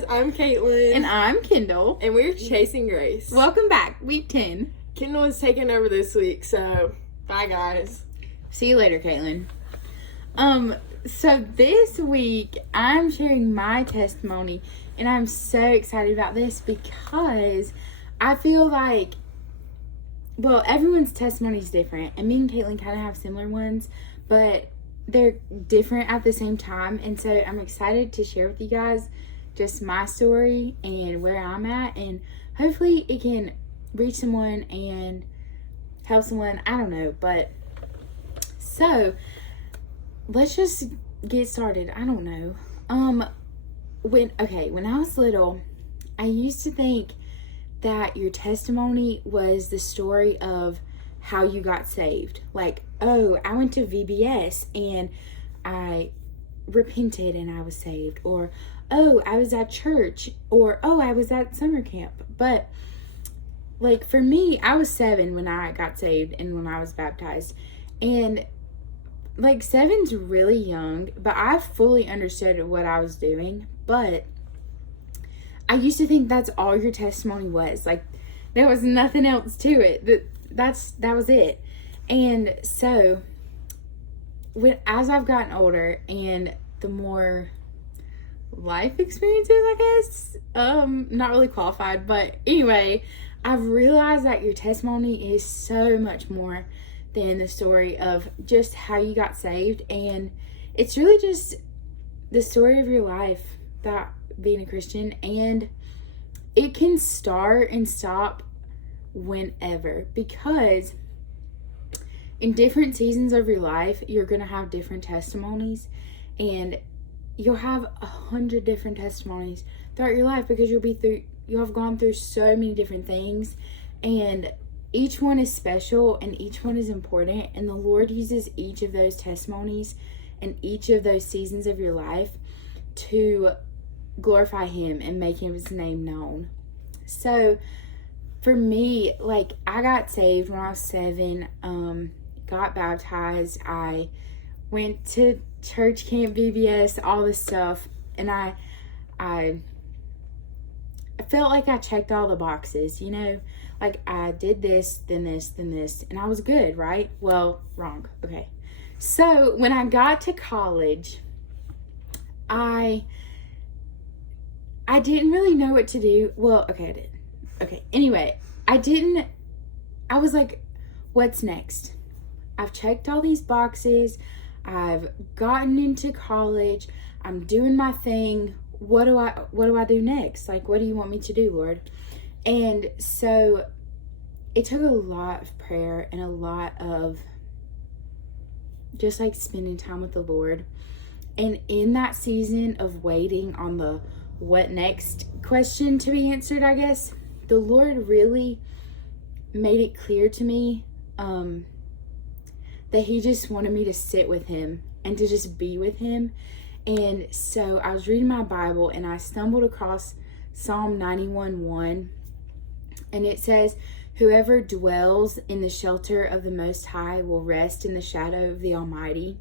guys, I'm Caitlin. And I'm Kendall. And we're Chasing Grace. Welcome back, week 10. Kendall is taking over this week, so bye guys. See you later, Caitlin. So this week, I'm sharing my testimony, and I'm so excited about this because I feel like, well, everyone's testimony is different, and me and Caitlin kind of have similar ones, but they're different at the same time, and so I'm excited to share with you guys just my story and where I'm at, and hopefully it can reach someone and help someone. I don't know, but so let's just get started. I don't know. When I was little, I used to think that your testimony was the story of how you got saved. Like, oh, I went to VBS and I repented and I was saved. Or, oh, I was at church. Or, oh, I was at summer camp. But, like, for me, I was 7 when I got saved and when I was baptized. And, like, 7's really young, but I fully understood what I was doing. But I used to think that's all your testimony was. Like, there was nothing else to it. That was it. And so, as I've gotten older and the more life experiences, I guess, not really qualified, but anyway, I've realized that your testimony is so much more than the story of just how you got saved. And it's really just the story of your life, that being a Christian, and it can start and stop whenever, because in different seasons of your life you're gonna have different testimonies, and you'll have 100 different testimonies throughout your life because you'll have gone through so many different things, and each one is special and each one is important, and the Lord uses each of those testimonies and each of those seasons of your life to glorify Him and make His name known. So for me, like, I got saved when I was 7, got baptized, I went to church camp, VBS, all this stuff, and I felt like I checked all the boxes, you know? Like, I did this, then this, then this, and I was good, right? Well, wrong. Okay. So when I got to college, I didn't really know what to do. Well, okay, I did. Okay, anyway, I was like, what's next? I've checked all these boxes. I've gotten into college. I'm doing my thing. What do I do next? Like, what do you want me to do, Lord? And so it took a lot of prayer and a lot of just like spending time with the Lord. And in that season of waiting on the what next question to be answered, I guess, the Lord really made it clear to me that He just wanted me to sit with Him and to just be with Him. And so I was reading my Bible and I stumbled across Psalm 91:1, and it says, "Whoever dwells in the shelter of the Most High will rest in the shadow of the Almighty."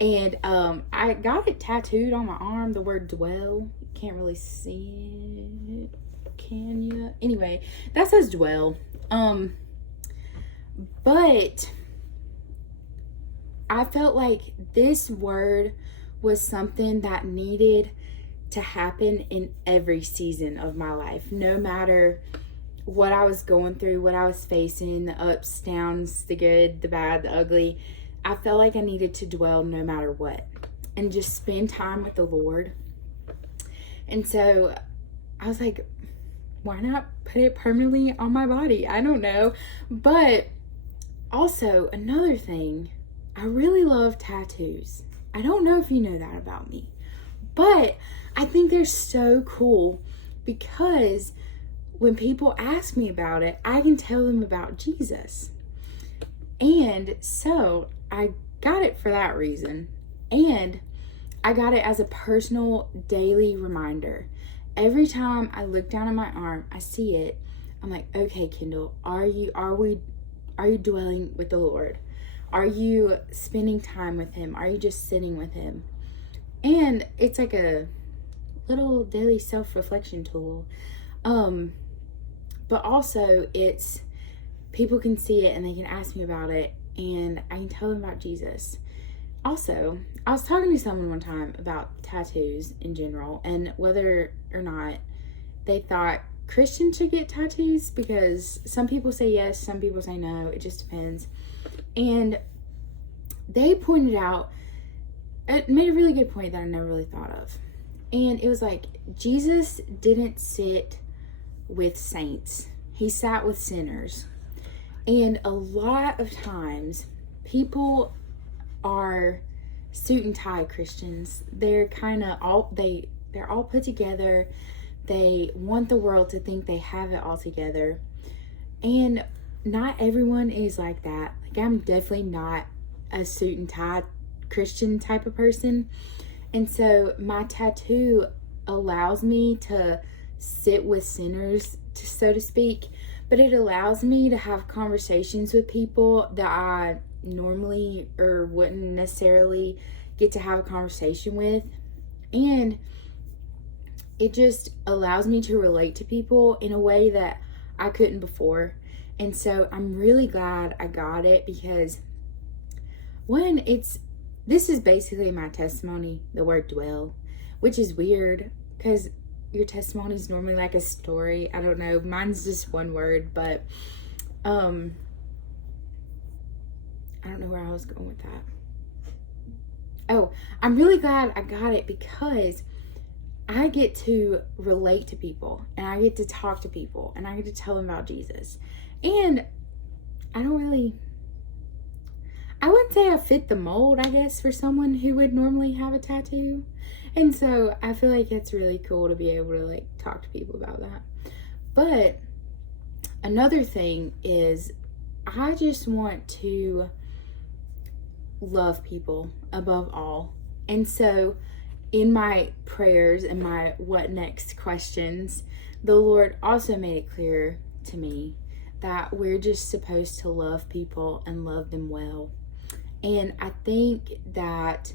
And I got it tattooed on my arm, the word dwell. You can't really see it, can you? Anyway, that says dwell. But I felt like this word was something that needed to happen in every season of my life, no matter what I was going through, what I was facing, the ups, downs, the good, the bad, the ugly. I felt like I needed to dwell no matter what and just spend time with the Lord. And so I was like, why not put it permanently on my body? I don't know. But also, another thing, I really love tattoos. I don't know if you know that about me, but I think they're so cool because when people ask me about it, I can tell them about Jesus. And so I got it for that reason. And I got it as a personal daily reminder. Every time I look down at my arm, I see it. I'm like, okay, Kendall, are you dwelling with the Lord? Are you spending time with Him? Are you just sitting with Him? And it's like little daily self-reflection tool. But also it's, people can see it and they can ask me about it and I can tell them about Jesus. Also, I was talking to someone one time about tattoos in general and whether or not they thought Christians should get tattoos, because some people say yes, some people say no, it just depends. And they pointed out, it made a really good point that I never really thought of. And it was like, Jesus didn't sit with saints, he sat with sinners. And a lot of times people are suit and tie Christians. They're kind of all, they're all put together. They want the world to think they have it all together. And not everyone is like that. Like, I'm definitely not a suit and tie Christian type of person. And so my tattoo allows me to sit with sinners, so to speak, but it allows me to have conversations with people that I normally or wouldn't necessarily get to have a conversation with. And it just allows me to relate to people in a way that I couldn't before. And so I'm really glad I got it, because this is basically my testimony, the word dwell, which is weird because your testimony is normally like a story. I don't know. Mine's just one word, but I don't know where I was going with that. Oh, I'm really glad I got it because I get to relate to people and I get to talk to people and I get to tell them about Jesus. And I wouldn't say I fit the mold, I guess, for someone who would normally have a tattoo. And so I feel like it's really cool to be able to like talk to people about that. But another thing is I just want to love people above all. And so in my prayers and my what next questions, the Lord also made it clear to me that we're just supposed to love people and love them well. And I think that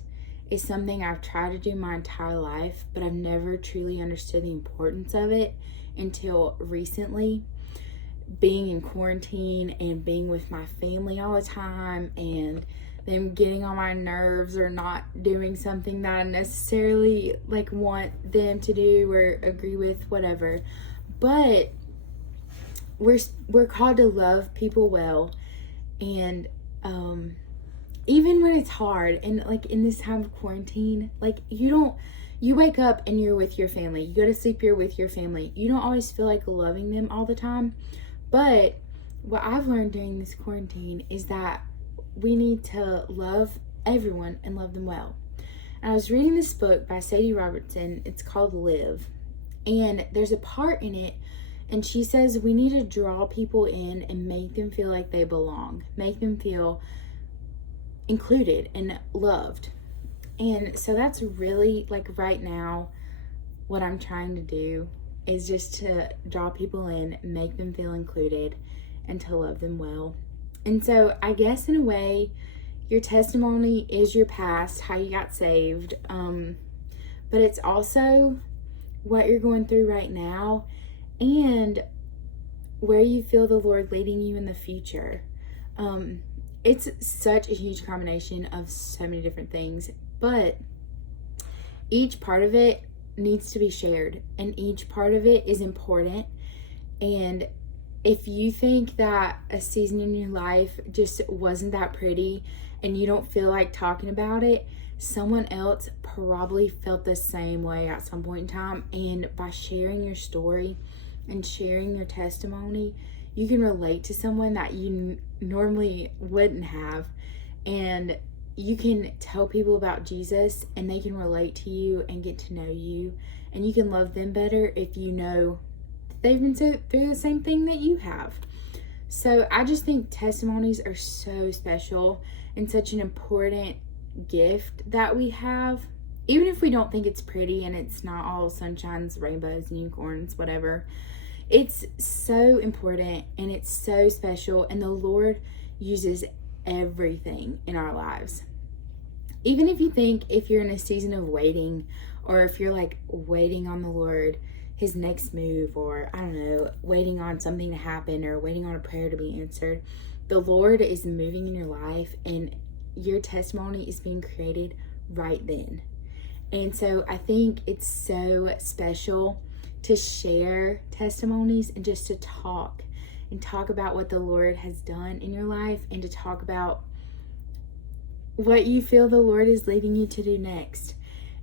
is something I've tried to do my entire life, but I've never truly understood the importance of it until recently. Being in quarantine and being with my family all the time and them getting on my nerves or not doing something that I necessarily like want them to do or agree with, whatever. But we're called to love people well, and even when it's hard, and like in this time of quarantine, like you wake up and you're with your family, you go to sleep, you're with your family, you don't always feel like loving them all the time. But what I've learned during this quarantine is that we need to love everyone and love them well. And I was reading this book by Sadie Robertson. It's called Live, and there's a part in it and she says we need to draw people in and make them feel like they belong, make them feel included and loved. And so that's really like right now what I'm trying to do, is just to draw people in, make them feel included, and to love them well. And so I guess in a way your testimony is your past, how you got saved, but it's also what you're going through right now and where you feel the Lord leading you in the future. It's such a huge combination of so many different things, but each part of it needs to be shared and each part of it is important. And if you think that a season in your life just wasn't that pretty and you don't feel like talking about it, someone else probably felt the same way at some point in time. And by sharing your story and sharing your testimony, you can relate to someone that you normally wouldn't have. And you can tell people about Jesus and they can relate to you and get to know you. And you can love them better if you know they've been through the same thing that you have. So I just think testimonies are so special and such an important gift that we have. Even if we don't think it's pretty and it's not all sunshines, rainbows, unicorns, whatever. It's so important and it's so special, and the Lord uses everything in our lives. Even if you think if you're in a season of waiting or if you're like waiting on the Lord, his next move, or I don't know, waiting on something to happen or waiting on a prayer to be answered, the Lord is moving in your life and your testimony is being created right then. And so I think it's so special to share testimonies and just to talk about what the Lord has done in your life, and to talk about what you feel the Lord is leading you to do next.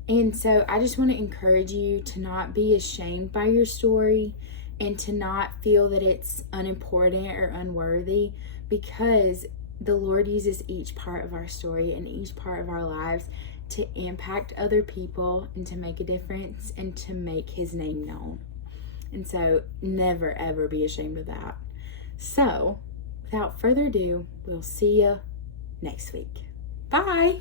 And so I just want to encourage you to not be ashamed by your story and to not feel that it's unimportant or unworthy, because the Lord uses each part of our story and each part of our lives to impact other people and to make a difference and to make his name known. And so never ever be ashamed of that. So without further ado, we'll see you next week. Bye.